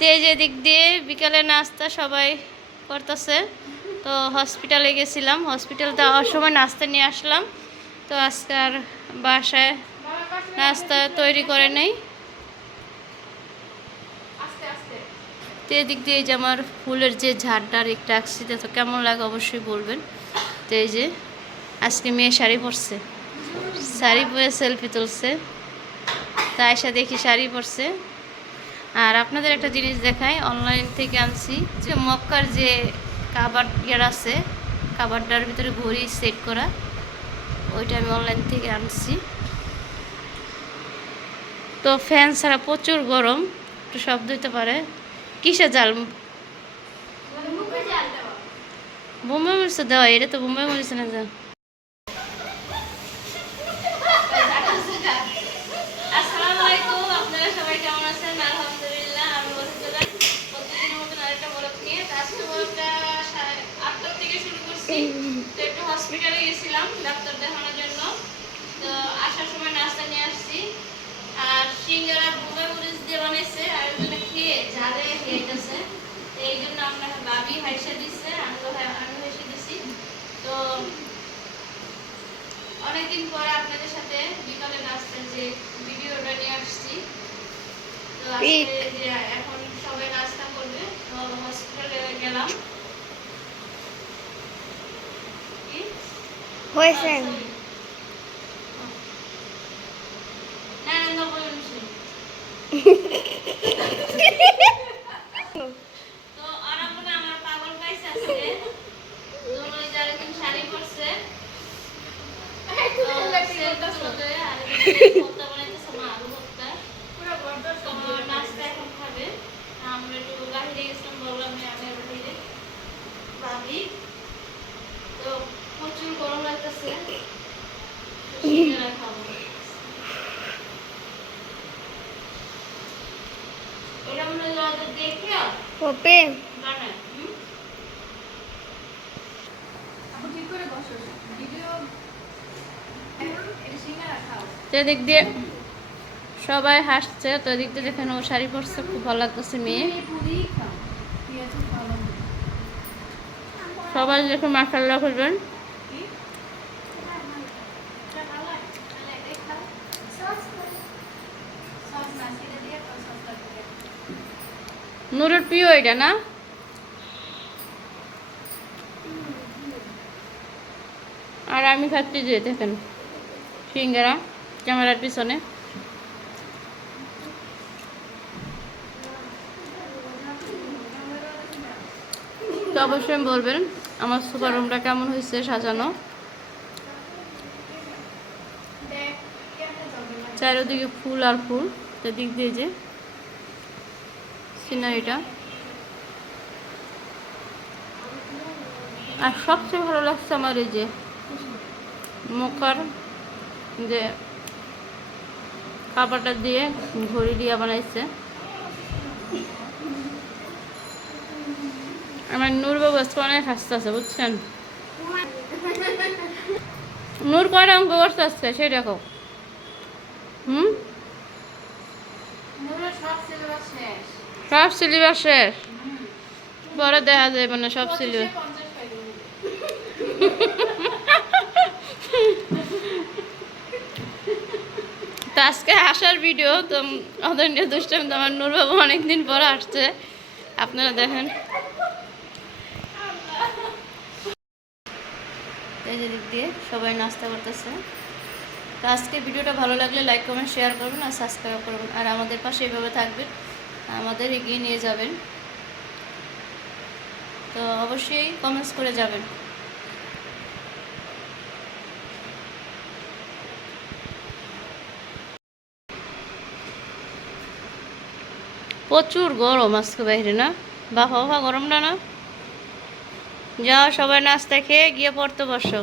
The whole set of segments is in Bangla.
তেজ এদিক দিয়ে বিকালে নাস্তা সবাই করতেছে, তো হসপিটালে গেছিলাম। হসপিটাল যাওয়ার সময় নাস্তা নিয়ে আসলাম। তো আজকে আর বাসায় নাস্তা তৈরি করে নেই। তো এদিক দিয়ে যে আমার ফুলের যে ঝাড়টার একটা আঁকছিতে তো কেমন লাগে অবশ্যই বলবেন। তো এই যে আজকে মেয়ে শাড়ি পরছে, শাড়ি পরে সেলফি তুলছে। তা এসে দেখি শাড়ি পরছে। আর আপনাদের একটা জিনিস দেখাই অনলাইন থেকে আনছি যে মক্কার যে কাবার ইয়ার আছে কাবারটার ভিতরে ঘড়ি সেট করা ওইটা আমি অনলাইন থেকে আনছি। তো ফ্যান ছাড়া প্রচুর গরম একটু শব্দ হইতে পারে। কিসে জাল? বোম্বাই মরিচ দেওয়া এটা তো বোম্বাই মরিচ না যা আসসালামু আলাইকুম আপনারা সবাই কেমন আছেন আলহামদুলিল্লাহ আমি বলছিলাম প্রতিদিনের মতন আরেকটা বরফ নিয়ে তো আজকে বরফটা সাড়ে আটটার থেকে শুরু করছি তো একটু হসপিটালে গেছিলাম ডাক্তার দেখানোর জন্য তো আসার সময় নাস্তা নিয়ে আসছি। আর সিঙ্গারা মরিচ দিয়ে বানাইছে আর খেয়ে ঝালে খেয়ে গেছে। তো এই জন্য আপনার ভাবি হাইসা দিচ্ছে আমি আমি হাইসা দিছি। তো অনেকদিন পরে আপনাদের সাথে বিকালে নাস্তার যে ভিডিওটা নিয়ে আসছি। তো আজকে এখন সবাই নাস্তা করবে তো হসপিটালে গেলাম? হয়েছে না না না বলুন সে। তো আরাম করে আমার পাগল পাইছে আজকে তো ওই যারা দিন শাড়ি পরছে তো সে তুলোতে আর এদিকে ভর্তা বানাইতেছে মা আলু ভর্তা তো নাস্তা এখন খাবে আমরা একটু বাহিরে গেছিলাম বললাম যে আমি আর বাহিরে ভাবি তো প্রচুর গরম লাগতেছে তো সিঙ্গারা খাব এটা মনে হয় ওদের দেখে ওপে দিয়ে সবাই হাসছে, তো এদিক দিয়ে যেখানে ও শাড়ি পরছে, খুব ভালো লাগতেছে মেয়ে। সবাই দেখে মাসাল্লাহ করবেন নুরের প্রিয় এটা না? আর আমি খাচ্ছি যে, দেখেন, সিঙ্গারা, ক্যামেরার পিছনে। তো অবশ্যই বলবেন, আমার সুপার রুমটা কেমন হয়েছে সাজানো? চারিদিকে ফুল আর ফুল দিক দিয়ে যে সিনারিটা। আর সবচেয়ে ভালো লাগছে আমার এই যে মকার, যে কাপড়টা দিয়ে ঘড়ি দিয়ে বানাইছে। আমার নূর বাবু আজকে অনেক হাসতে আছে বুঝছেন? নূর কয়টা অঙ্ক করতে আসছে সেই দেখো। হুম? শেষ। পরে দেখা যায় মানে সব সিলেবাস। আজকে আসার ভিডিও তো নিয়ে দুষ্টামি তো আমার নূরবাবু অনেকদিন পরে আসছে। আপনারা দেখেন। এই যে দিক দিয়ে সবাই নাস্তা করতেছে। তো আজকে ভিডিওটা ভালো লাগলে লাইক কমেন্ট শেয়ার করবেন আর সাবস্ক্রাইব করবেন। আর আমাদের পাশে এইভাবে থাকবেন। আমাদের এগিয়ে নিয়ে যাবেন। তো অবশ্যই কমেন্টস করে যাবেন। প্রচুর গরম আজকে বাইরে না? বাফা বাফা গরমটা না না? যাও সবাই নাস্তা খেয়ে গিয়ে পড়তে বসো।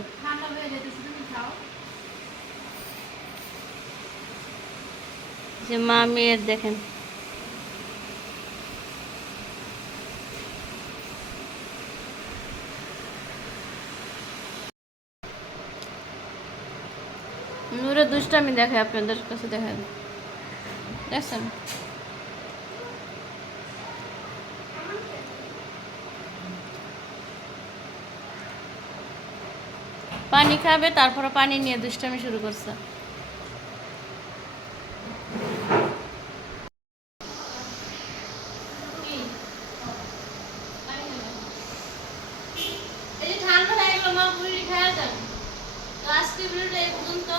যে মা মেয়ের দেখেন। নূরের দুষ্টা আমি দেখাই আপনাদের কাছে দেখাই দেখছেন? পানি খাবে, তারপরে পানি নিয়ে দুষ্টামি শুরু করছে। ঠান্ডা লাগল মা পুরি খাওয়া যান আজকে ভিডিওটা একদম